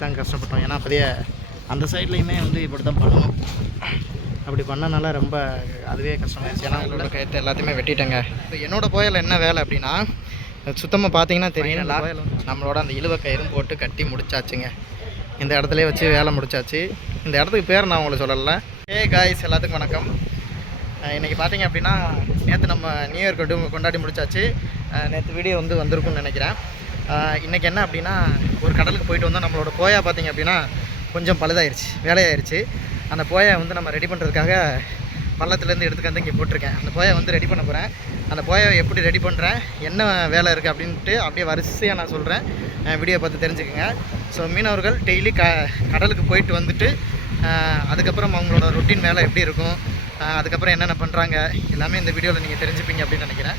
தான் கஷ்டப்பட்டோம். ஏன்னா அப்படியே அந்த சைட்லேயுமே வந்து இப்படி தான் பண்ணணும். அப்படி பண்ணனால ரொம்ப அதுவே கஷ்டமாயிருச்சு ஏன்னா உங்களோட கயத்தை எல்லாத்தையுமே வெட்டிட்டேங்க. இப்போ என்னோட புயல் என்ன வேலை அப்படின்னா சுத்தமாக பார்த்தீங்கன்னா தெரியும். நம்மளோட அந்த இழுவ கயிறும் போட்டு கட்டி முடிச்சாச்சுங்க. இந்த இடத்துல வச்சு வேலை முடிச்சாச்சு. இந்த இடத்துக்கு பேர் நான் உங்களுக்கு சொல்லலை. ஏ காய்ஸ் எல்லாத்துக்கும் வணக்கம். அஹ் இன்னைக்கு பார்த்தீங்க அப்படின்னா நேற்று நம்ம நியூ இயர் கொண்டு கொண்டாடி முடிச்சாச்சு. நேற்று வீடியோ வந்து வந்திருக்கும்னு நினைக்கிறேன். இன்றைக்கி என்ன அப்படின்னா ஒரு கடலுக்கு போயிட்டு வந்தால் நம்மளோட போயா பார்த்திங்க அப்படின்னா கொஞ்சம் பழுதாயிருச்சு வேலையாயிருச்சு. அந்த போயை வந்து நம்ம ரெடி பண்ணுறதுக்காக பள்ளத்துலேருந்து எடுத்துக்காந்து இங்கே போட்டிருக்கேன். அந்த போயை வந்து ரெடி பண்ண போகிறேன் அந்த போயை எப்படி ரெடி பண்ணுறேன் என்ன வேலை இருக்குது அப்படின்ட்டு அப்படியே வரிசையாக நான் சொல்கிறேன் வீடியோ பார்த்து தெரிஞ்சுக்கோங்க. ஸோ மீனவர்கள் டெய்லி க கடலுக்கு போயிட்டு வந்துட்டு அதுக்கப்புறம் அவங்களோட ரொட்டீன் வேலை எப்படி இருக்கும் அதுக்கப்புறம் என்னென்ன பண்ணுறாங்க எல்லாமே இந்த வீடியோவில் நீங்கள் தெரிஞ்சுப்பீங்க அப்படின்னு நினைக்கிறேன்.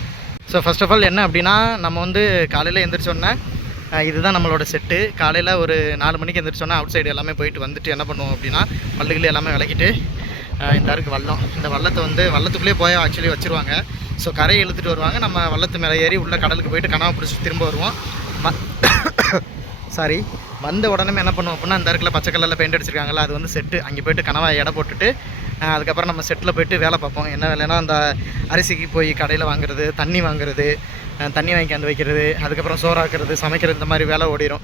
ஸோ ஃபஸ்ட் ஆஃப் ஆல் என்ன அப்படின்னா நம்ம வந்து காலையில் எந்திரிச்சோன்னே இதுதான் நம்மளோட செட்டு. காலையில் ஒரு நாலு மணிக்கு எந்திரிச்சோன்னா அவுட் சைடு எல்லாமே போயிட்டு வந்துட்டு என்ன பண்ணுவோம் அப்படின்னா பல்லுகள் எல்லாமே விளக்கிட்டு இந்த அருக்கு வல்லம் இந்த வல்லத்தை வந்து வல்லத்துக்குள்ளேயே போய் ஆக்சுவலி வச்சுருவாங்க. ஸோ கரையை இழுத்துட்டு வருவாங்க. நம்ம வல்லத்து மேலே ஏறி உள்ள கடலுக்கு போயிட்டு கனவை பிடிச்சி திரும்ப வருவோம். சாரி வந்த உடனே என்ன பண்ணுவோம் அப்படின்னா அந்த இடத்துல பச்சை கலரில் பெயிண்ட் அடிச்சிருக்காங்களா அது வந்து செட்டு. அங்கே போயிட்டு கனவாக எடை போட்டுட்டு அதுக்கப்புறம் நம்ம செட்டில் போயிட்டு வேலை பார்ப்போம். என்ன வேலைன்னா அந்த அரிசிக்கு போய் கடையில் வாங்குறது தண்ணி வாங்குறது தண்ணி வாங்கிக்காந்து வைக்கிறது அதுக்கப்புறம் சோறாக்குறது சமைக்கிறது இந்த மாதிரி வேலை ஓடிடும்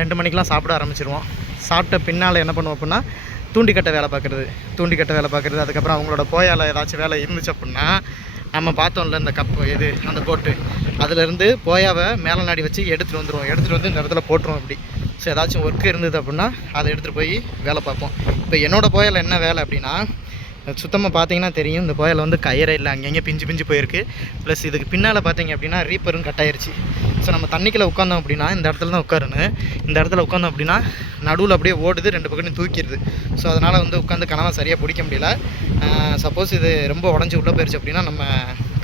ரெண்டு மணிக்கெலாம் சாப்பிட ஆரம்பிச்சிருவோம். சாப்பிட்ட பின்னால் என்ன பண்ணுவோம் அப்படின்னா தூண்டிக்கட்டை வேலை பார்க்குறது. தூண்டிக்கட்டை வேலை பார்க்குறது. அதுக்கப்புறம் அவங்களோட போயால் ஏதாச்சும் வேலை இருந்துச்சு அப்படின்னா நம்ம பார்த்தோம்ல இந்த கப்பு இது அந்த போட்டு அதுலேருந்து போயாவை மேலே நாடி வச்சு எடுத்துகிட்டு வந்துடுவோம் எடுத்துகிட்டு வந்து இந்த இடத்துல போட்டுருவோம் இப்படி ஸோ ஏதாச்சும் ஒர்க் இருந்தது அப்படின்னா அதை எடுத்துகிட்டு போய் வேலை பார்ப்போம். இப்போ என்னோடய போயால் என்ன வேலை அப்படின்னா சுத்தமாக பார்த்தீங்கன்னா தெரியும். இந்த கோயில் வந்து கயிறே இல்லை. அங்கங்கே பிஞ்சு பிஞ்சு போயிருக்கு. ப்ளஸ் இதுக்கு பின்னால் பார்த்தீங்க அப்படின்னா ரீப்பரும் கட்டாயிருச்சு ஸோ நம்ம தண்ணிக்குள்ளே உட்காந்தோம் அப்படின்னா இந்த இடத்துல தான் உட்காருன்னு இந்த இடத்துல உட்காந்தோம் அப்படின்னா நடுவில் அப்படியே ஓடுது ரெண்டு பக்கம் தூக்கிடுது. ஸோ அதனால் வந்து உட்காந்து கனவை சரியாக பிடிக்க முடியல. சப்போஸ் இது ரொம்ப உடஞ்சி உள்ளே போயிடுச்சு அப்படின்னா நம்ம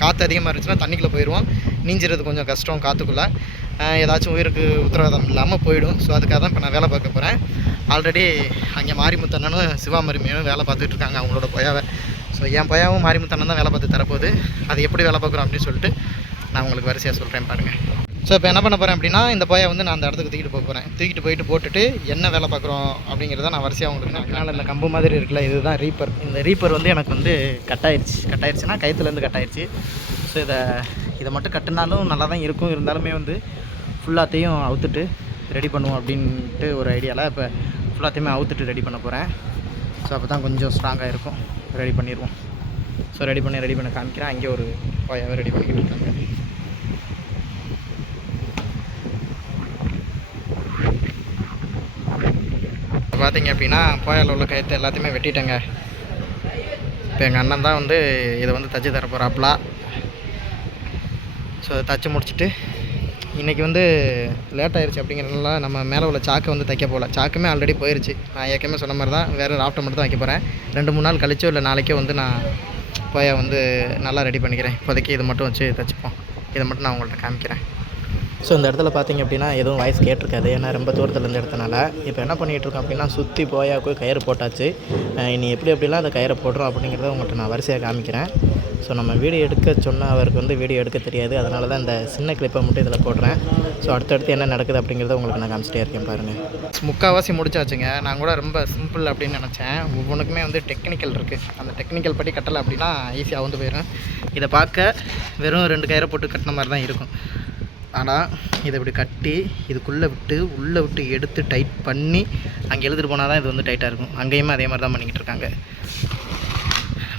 காற்று அதிகமாக இருந்துச்சுன்னா தண்ணிக்குள்ளே போயிடுவோம் நீஞ்சிறது கொஞ்சம் கஷ்டம் காற்றுக்குள்ளே ஏதாச்சும் உயிருக்கு உத்தரவாதம் இல்லாமல் போயிடும். ஸோ அதுக்காக தான் இப்போ நான் வேலை பார்க்க போகிறேன் ஆல்ரெடி அங்கே மாரிமுத்தண்ணனும் சிவாமரிமையும் வேலை பார்த்துட்டு இருக்காங்க அவங்களோட பொயாவை. ஸோ என் பொயாவும் மாரிமுத்தண்ணன் தான் வேலை பார்த்து தரப்போகுது. அது எப்படி வேலை பார்க்குறோம் அப்படின்னு சொல்லிட்டு நான் உங்களுக்கு வரிசையாக சொல்கிறேன் பாருங்கள் ஸோ இப்போ என்ன பண்ண போகிறேன் அப்படின்னா இந்த பாயை வந்து நான் அந்த இடத்துக்கு தூக்கிட்டு போக போகிறேன் தூக்கிட்டு போயிட்டு போட்டுட்டு என்ன வேலை பார்க்குறோம் அப்படிங்கிறத நான் வரிசையாக உங்களுக்கு நான் பின்னால் இந்த கம்பு மாதிரி இருக்குல்ல இதுதான் ரீப்பர் இந்த ரீப்பர் வந்து எனக்கு வந்து கட் ஆயிருச்சு கட் ஆயிருச்சுன்னா கயிற்றுலேருந்து கட் ஆயிருச்சு ஸோ இதை இதை மட்டும் கட்டினாலும் நல்லா தான் இருக்கும். இருந்தாலுமே வந்து ஃபுல்லாத்தையும் அவுத்துட்டு ரெடி பண்ணுவோம் அப்படின்ட்டு ஒரு ஐடியாவில் இப்போ ஃபுல்லாத்தையுமே அவுத்துட்டு ரெடி பண்ண போகிறேன் ஸோ அப்போ தான் கொஞ்சம் ஸ்ட்ராங்காக இருக்கும். ரெடி பண்ணிடுவோம் ஸோ ரெடி பண்ணி ரெடி பண்ண காமிக்கிறேன். அங்கே ஒரு பாயாவே ரெடி பண்ணிக்கிட்டு இருக்காங்க. பார்த்தீங்க அப்படின்னா போயால் உள்ள கயிற்று எல்லாத்தையுமே வெட்டிட்டேங்க. இப்போ எங்கள் அண்ணன் தான் வந்து இதை வந்து தச்சு தர போகிறாப்புலா ஸோ தச்சு முடிச்சுட்டு இன்றைக்கி வந்து லேட் ஆயிடுச்சு அப்படிங்கிறதுனால நம்ம மேலே உள்ள சாக்கை வந்து தைக்க போகல சாக்குமே ஆல்ரெடி போயிடுச்சு நான் ஏற்கனவே சொன்ன மாதிரி தான் வேறு ராஃப்ட்டை மட்டும் தான் வைக்க போகிறேன் ரெண்டு மூணு நாள் கழிச்சோ இல்லை நாளைக்கே வந்து நான் போய வந்து நல்லா ரெடி பண்ணிக்கிறேன். இப்போதைக்கு இதை மட்டும் வச்சு தைச்சிப்போம். இதை மட்டும் நான் உங்கள்கிட்ட காமிக்கிறேன். ஸோ இந்த இடத்துல பார்த்தீங்க அப்படின்னா எதுவும் வாய்ஸ் கேட்டிருக்காது. ஏன்னா ரொம்ப தூரத்தில் இருந்த இடத்துனால இப்போ என்ன பண்ணிகிட்டு இருக்கோம் அப்படின்னா சுற்றி போயாக்கு கயிறு போட்டாச்சு. இனி எப்படி எப்படிலாம் அந்த கயிறை போடுறோம் அப்படிங்கிறத உங்கள்கிட்ட நான் வரிசையாக காமிக்கிறேன். ஸோ நம்ம வீடியோ எடுக்க சொன்னால் அவருக்கு வந்து வீடியோ எடுக்க தெரியாது. அதனால தான் இந்த சின்ன கிளிப்பை மட்டும் இதில் போடுறேன். ஸோ அடுத்தடுத்து என்ன நடக்குது அப்படிங்கிறத உங்களுக்கு நான் காமிச்சிட்டே இருக்கேன் பாருங்கள் முக்கால்வாசி முடிச்சாச்சுங்க. நான் கூட ரொம்ப சிம்பிள் அப்படின்னு நினச்சேன். ஒவ்வொன்றுக்குமே வந்து டெக்னிக்கல் இருக்குது அந்த டெக்னிக்கல் படி கட்டலை அப்படின்னா ஈஸியாக வந்து போயிடும். இதை பார்க்க வெறும் ரெண்டு கயிறை போட்டு கட்டின மாதிரி தான் இருக்கும். ஆனால் இதை இப்படி கட்டி இதுக்குள்ளே விட்டு உள்ளே விட்டு எடுத்து டைட் பண்ணி அங்கே எழுதிட்டு போனால் தான் இது வந்து டைட்டாக இருக்கும். அங்கேயுமே அதே மாதிரி தான் பண்ணிக்கிட்டு இருக்காங்க.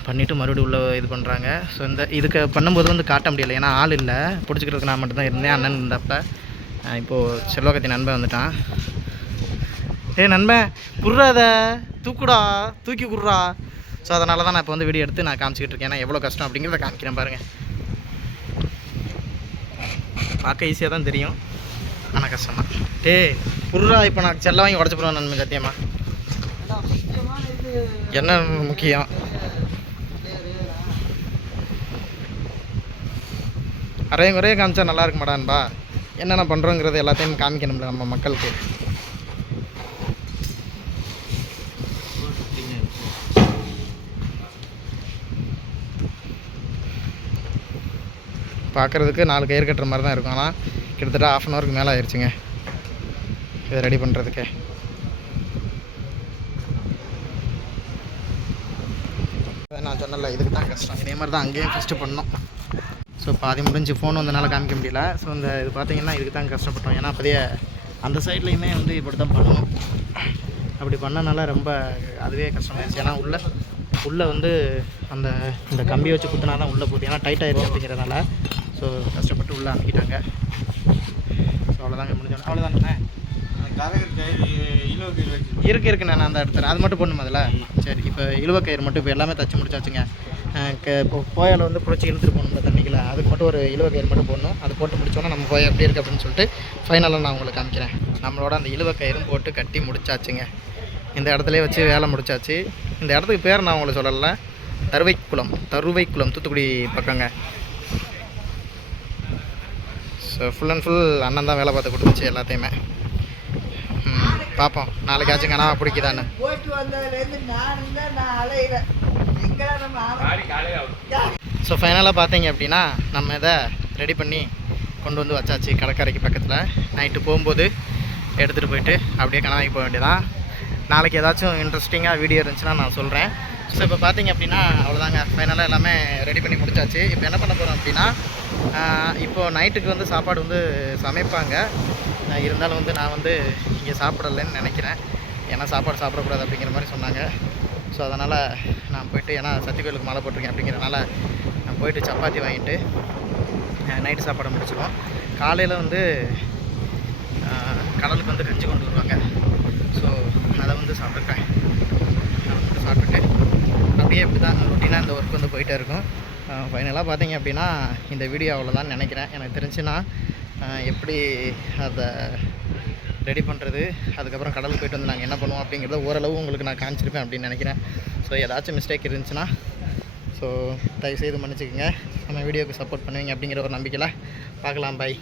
பண்ணிவிட்டு மறுபடியும் உள்ளே இது பண்ணுறாங்க ஸோ இந்த இதுக்கு பண்ணும்போது வந்து காட்ட முடியலை. ஏன்னா ஆள் இல்லை. பிடிச்சிக்கிறதுக்கு நான் மட்டும்தான் இருந்தேன். அண்ணன் இருந்தப்ப. இப்போது செல்வகத்தி நண்பன் வந்துட்டான். ஏ நண்பன் குர்றாத தூக்குடா. தூக்கி குர்றா. ஸோ அதனால தான் நான் இப்போ வந்து வீடியோ எடுத்து நான் காமிச்சிக்கிட்டு இருக்கேன். ஏன்னா எவ்வளோ கஷ்டம் அப்படிங்கிறத காமிக்கிறேன் பாருங்கள் பார்க்க ஈஸியாக தான் தெரியும். ஆனால் கஷ்டம் தான் டேய் புர்ரா இப்போ நான் செல்ல வாங்கி உடச்சி போடுவேன் நன்மை சத்தியமா. என்ன முக்கியம்? அரையும் குறைய காமிச்சா நல்லா இருக்க மாட்டான்பா என்னென்ன பண்ணுறோங்கிறது எல்லாத்தையும் காமிக்கணும்ல நம்ம மக்களுக்கு. பார்க்குறதுக்கு நாலு கயிறு கட்டுற மாதிரி தான் இருக்கும். ஆனால் கிட்டத்தட்ட ஆஃப் அன் ஹவருக்கு மேலே ஆயிடுச்சுங்க இதை ரெடி பண்ணுறதுக்கு நான் சொன்னல இதுக்கு தான் கஷ்டம். இதே மாதிரி தான் அங்கேயும் ஃபஸ்ட்டு பண்ணோம். ஸோ பாதி முடிஞ்சு ஃபோன் வந்தனால காமிக்க முடியல. ஸோ இந்த இது பார்த்தீங்கன்னா இதுக்கு தான் கஷ்டப்பட்டோம். ஏன்னா அப்போதைய அந்த சைட்லேயுமே வந்து இப்படி தான் பண்ணணும். அப்படி பண்ணனால ரொம்ப அதுவே கஷ்டமாயிருச்சு ஏன்னா உள்ளே உள்ளே வந்து அந்த இந்த கம்பியை வச்சு குத்தினா தான் உள்ளே போகுது. ஏன்னா டைட் ஆயிடுச்சு அப்படிங்கிறதுனால ஸோ கஷ்டப்பட்டு உள்ளே அமுக்கிட்டாங்க. ஸோ அவ்வளோதாங்க முடிஞ்சோம் அவ்வளோதானே இருக்கு இருக்கு நான் அந்த எடுத்துறேன் அது மட்டும் போடணுமா அதில்? சரி இப்போ இழுவக்கயிறு மட்டும் இப்போ எல்லாமே தச்சு முடிச்சாச்சுங்க. இப்போ கோயால வந்து புடிச்சு இழுத்துட்டு போகணும் இந்த தண்ணிக்குள்ள அதுக்கு மட்டும் ஒரு இழுவக்கயிறு மட்டும் போடணும். அது போட்டு முடிச்சோன்னா நம்ம கோயா எப்படி இருக்குது அப்படின்னு சொல்லிட்டு ஃபைனலாக நான் உங்களுக்கு காமிக்கிறேன். நம்மளோட அந்த இழுவக்கயிறும் போட்டு கட்டி முடிச்சாச்சுங்க. இந்த இடத்துலயே வச்சு வேலை முடிச்சாச்சு. இந்த இடத்துக்கு பேர் நான் உங்களுக்கு சொல்லலை. தருவைக்குளம். தருவைக்குளம் தூத்துக்குடி பக்கங்க. ஸோ ஃபுல் அண்ட் ஃபுல் அண்ணன் தான் வேலை பார்த்து கொடுத்துச்சு எல்லாத்தையுமே. பார்ப்போம் நாளைக்காச்சும் கனவா பிடிக்குதான்னு ஸோ ஃபைனலாக பார்த்தீங்க அப்படின்னா நம்ம இதை ரெடி பண்ணி கொண்டு வந்து வச்சாச்சு கடற்கரைக்கு பக்கத்தில். நைட்டு போகும்போது எடுத்துகிட்டு போயிட்டு அப்படியே கனவாய்க்கு போக வேண்டியதான் நாளைக்கு ஏதாச்சும் இன்ட்ரெஸ்டிங்காக வீடியோ இருந்துச்சுன்னா நான் சொல்கிறேன் ஸோ இப்போ பார்த்தீங்க அப்படின்னா அவ்வளோதாங்க ஃபைனலாக எல்லாமே ரெடி பண்ணி முடிச்சாச்சு. இப்போ என்ன பண்ண போகிறோம் அப்படின்னா இப்போது நைட்டுக்கு வந்து சாப்பாடு வந்து சமைப்பாங்க. இருந்தாலும் வந்து நான் வந்து இங்கே சாப்பிடலைன்னு நினைக்கிறேன். ஏன்னா சாப்பாடு சாப்பிடக்கூடாது அப்படிங்கிற மாதிரி சொன்னாங்க. ஸோ அதனால் நான் போயிட்டு ஏன்னா கோயிலுக்கு மாலை போட்டிருக்கேன் அப்படிங்கிறனால நான் போயிட்டு சப்பாத்தி வாங்கிட்டு நைட்டு சாப்பாடை முடிச்சிடுவோம் காலையில் வந்து கடலுக்கு வந்து கஞ்சி கொண்டு வருவாங்க. ஸோ அதை வந்து சாப்பிட்டுருக்கேன் அதை வந்து சாப்பிட்டுட்டு அப்படியே இப்படி தான் ரொட்டீனாக இந்த ஒர்க் வந்து போயிட்டே இருக்கும். ஃபைனலாக பார்த்தீங்க அப்படின்னா இந்த வீடியோ அவ்வளோதான் நினைக்கிறேன். எனக்கு தெரிஞ்சுன்னா எப்படி அதை ரெடி பண்ணுறது அதுக்கப்புறம் கடலுக்கு போயிட்டு வந்து நாங்கள் என்ன பண்ணுவோம் அப்படிங்கிறத ஓரளவு உங்களுக்கு நான் காமிச்சிருப்பேன் அப்படின்னு நினைக்கிறேன். ஸோ ஏதாச்சும் மிஸ்டேக் இருந்துச்சுன்னா ஸோ தயவுசெய்து மன்னிச்சுக்கோங்க. நம்ம வீடியோக்கு சப்போர்ட் பண்ணுவீங்க அப்படிங்கிற ஒரு நம்பிக்கையில் பார்க்கலாம். பாய்